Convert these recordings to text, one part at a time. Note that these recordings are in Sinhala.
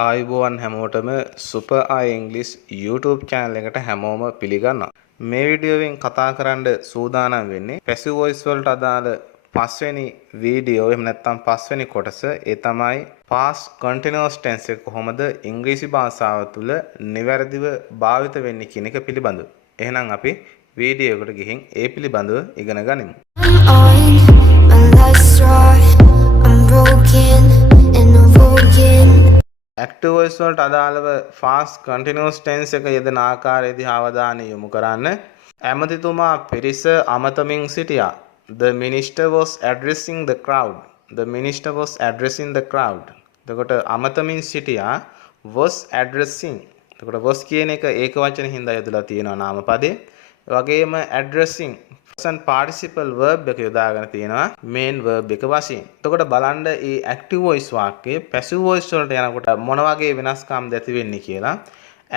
ආයුබෝවන් හැමෝටම සුපර් ආයි ඉංග්‍රීසි YouTube channel එකට හැමෝම පිළිගන්නවා. මේ වීඩියෝවෙන් කතා කරන්න සූදානම් වෙන්නේ passive voice වලට අදාළ පස්වෙනි වීඩියෝ එහෙම නැත්නම් පස්වෙනි කොටස. ඒ තමයි past continuous tense එක කොහොමද ඉංග්‍රීසි භාෂාව තුළ නිවැරදිව භාවිත වෙන්නේ කියන එක පිළිබඳව. එහෙනම් අපි වීඩියෝ එකට ගිහින් ඒ පිළිබඳව ඉගෙන ගනිමු. active voice වලට අදාළව fast continuous tense එක යෙදෙන ආකාරයේදී අවධානය යොමු කරන්න. ඇමතිතුමා පිරිස අමතමින් සිටියා. The minister was addressing the crowd. The minister was addressing the crowd. එතකොට අමතමින් සිටියා was addressing. එතකොට was කියන එක ඒක වචන හින්දා යොදලා තියෙනවා නාමපදේ. ඒ වගේම addressing present participle verb එක යොදාගෙන තියෙනවා main verb එක වශයෙන්. එතකොට බලන්න මේ active voice වාක්‍යයේ passive voice වලට යනකොට මොන වගේ වෙනස්කම්ද ඇති වෙන්නේ කියලා.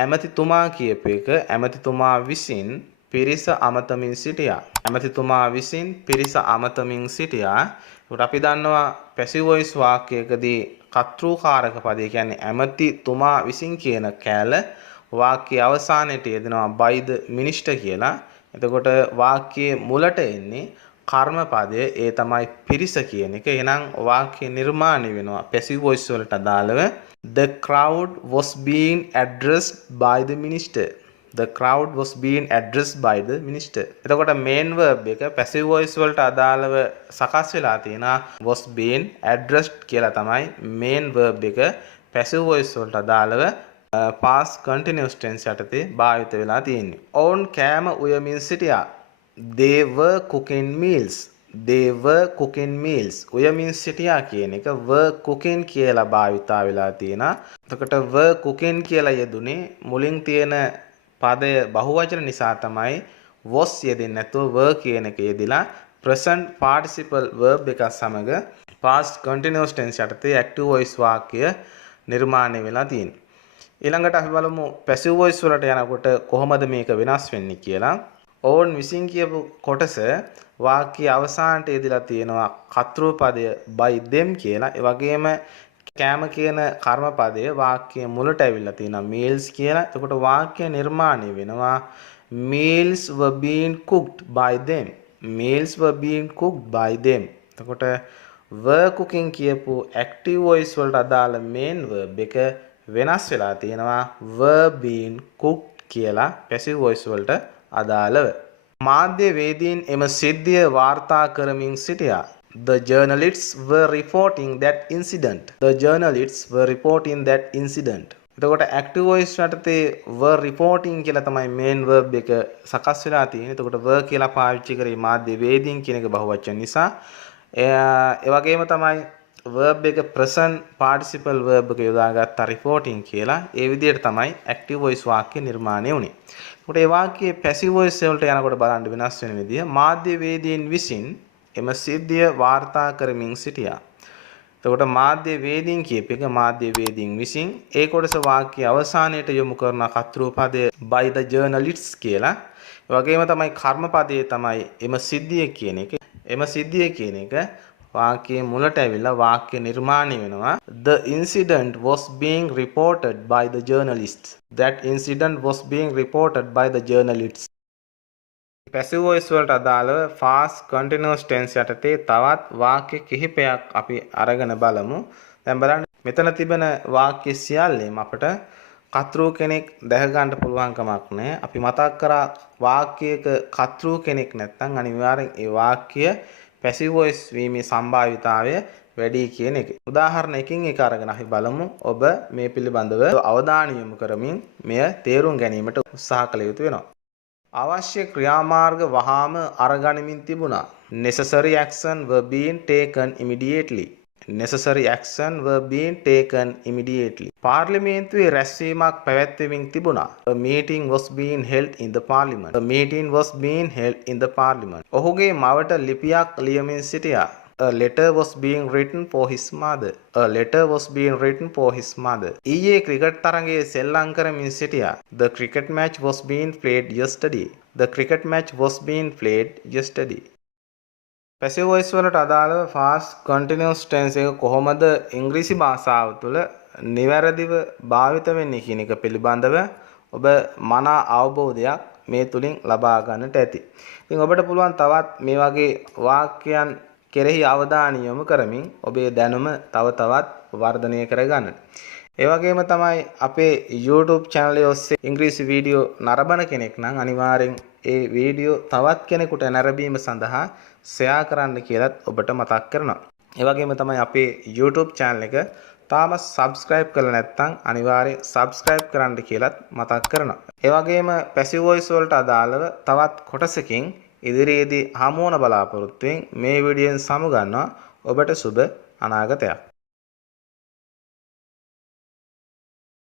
ඇමතිතුමා කියපු එක ඇමතිතුමා විසින් පිරිස අමතමින් සිටියා. ඇමතිතුමා විසින් පිරිස අමතමින් සිටියා. ඒකට අපි දන්නවා passive voice වාක්‍යයකදී කර්තෘකාරක පදේ කියන්නේ ඇමතිතුමා විසින් කියන කෑල්ල වාක්‍යයේ අවසානයේට යෙදෙනවා by the minister කියලා. එතකොට වාක්‍යයේ මුලට එන්නේ කර්ම පදය ඒ තමයි පිරිස කියන එක. එහෙනම් වාක්‍ය නිර්මාණය වෙනවා passive voice වලට අදාළව the crowd was being addressed by the minister. The crowd was being addressed by the minister. එතකොට main verb එක passive voice වලට අදාළව සකස් වෙලා තියෙනවා was being addressed කියලා තමයි main verb එක passive voice වලට අදාළව past continuous tense යටතේ භාවිත වෙලා තියෙන්නේ. ඔවුන් කෑම උයමින් සිටියා. They were cooking meals. They were cooking meals. උයමින් සිටියා කියන එක were cooking කියලා භාවිතා වෙලා තියෙනවා. එතකොට were cooking කියලා යෙදුනේ මුලින් තියෙන පදය බහුවචන නිසා තමයි was යෙදෙන්නේ නැතුව were කියන එක යෙදිලා present participle verb එක සමග past continuous tense යටතේ active voice වාක්‍ය නිර්මාණය වෙලා තියෙන්නේ. ඊළඟට අපි බලමු passive voice වලට යනකොට කොහොමද මේක වෙනස් වෙන්නේ කියලා. ඔවුන් විසින් කියපු කොටස වාක්‍යයේ අවසානට යෙදලා තියෙනවා කර්තෘ පදය by them කියලා. ඒ වගේම කෑම කියන කර්ම පදය වාක්‍යයේ මුලට ඇවිල්ලා තියෙනවා meals කියලා. එතකොට වාක්‍ය නිර්මාණය වෙනවා meals were being cooked by them. Meals were being cooked by them. එතකොට were cooking කියපු active voice වලට අදාළ main verb එක වෙනස් වෙලා තියෙනවා were being cooked කියලා passive voice වලට අදාළව. මාධ්‍ය වේදීන් එම සිද්ධිය වාර්තා කරමින් සිටියා. The journalists were reporting that incident. The journalists were reporting that incident. එතකොට active voice යටතේ were reporting කියලා තමයි main verb එක සකස් වෙලා තියෙන්නේ. එතකොට were කියලා පාවිච්චි කරේ මාධ්‍ය වේදීන් කියන එක බහුවචන නිසා. ඒ වගේම තමයි verb එක present participle verb එක යොදාගත්ත reporting කියලා. ඒ විදිහට තමයි active voice වාක්‍ය නිර්මාණය වුනේ. ඒකට ඒ වාක්‍යයේ passive voice වලට යනකොට බලන්න වෙනස් වෙන විදිය මාධ්‍යවේදීන් විසින් එම සිද්ධිය වාර්තා කරමින් සිටියා. එතකොට මාධ්‍යවේදීන් කියප එක මාධ්‍යවේදීන් විසින් ඒ කොටස වාක්‍යයේ අවසානයේට යොමු කරන කර්තෘ පදය by the journalists කියලා. ඒ වගේම තමයි කර්ම පදයේ තමයි එම සිද්ධිය කියන එක. එම සිද්ධිය කියන එක වාක්‍යයේ මුලට ඇවිල්ලා වාක්‍ය නිර්මාණය වෙනවා the incident was being reported by the journalists. That incident was being reported by the journalists. passive voice වලට අදාළව fast continuous tense යටතේ තවත් වාක්‍ය කිහිපයක් අපි අරගෙන බලමු. දැන් බලන්න මෙතන තිබෙන වාක්‍ය සියල්ලෙම අපිට කර්තෘ කෙනෙක් දැක ගන්න පුළුවන් කමක් නැහැ. අපි මතක් කරා වාක්‍යයක කර්තෘ කෙනෙක් නැත්නම් අනිවාර්යෙන් ඒ වාක්‍ය passive voice වීමේ සම්භාවිතාවය වැඩි කියන එක. උදාහරණයකින් ඒක අරගෙන අපි බලමු. ඔබ මේ පිළිබඳව අවධානය යොමු කරමින් මෙය තේරුම් ගැනීමට උත්සාහ කළ යුතු වෙනවා. අවශ්‍ය ක්‍රියාමාර්ග වහාම අරගනිමින් තිබුණා. Necessary action were being taken immediately. Necessary action were being taken immediately. පාර්ලිමේන්තුවේ රැස්වීමක් පැවැත්වෙමින් තිබුණා. A meeting was being held in the parliament. A meeting was being held in the parliament. ඔහුගේ මවට ලිපියක් ලියමින් සිටියා. A letter was being written for his mother. A letter was being written for his mother. ඊයේ ක්‍රිකට් තරගයේ සෙල්ලම් කරමින් සිටියා. The cricket match was being played yesterday. The cricket match was being played yesterday. passive voice වලට අදාළව fast continuous tense එක කොහොමද ඉංග්‍රීසි භාෂාව තුළ නිවැරදිව භාවිත වෙන්නේ කියන එක පිළිබඳව ඔබ මනා අවබෝධයක් මේ තුලින් ලබා ගන්නට ඇති. ඉතින් ඔබට පුළුවන් තවත් මේ වගේ වාක්‍යයන් කෙරෙහි අවධානය යොමු කරමින් ඔබේ දැනුම තව තවත් වර්ධනය කරගන්නට. ඒ වගේම තමයි අපේ YouTube channel එක ඔස්සේ ඉංග්‍රීසි වීඩියෝ නරඹන කෙනෙක් නම් අනිවාර්යෙන් ඒ වීඩියෝ තවත් කෙනෙකුට නැරඹීම සඳහා ෂෙයා කරන්න කියලාත් ඔබට මතක් කරනවා. ඒ වගේම තමයි අපේ YouTube channel එක තාම subscribe කරලා නැත්නම් අනිවාර්යෙන් subscribe කරන්න කියලාත් මතක් කරනවා. ඒ වගේම passive voice වලට අදාළව තවත් කොටසකින් ඉදිරියේදී හමු වන බලාපොරොත්තුෙන් මේ වීඩියෝෙන් සමු ගන්නවා. ඔබට සුබ අනාගතයක්.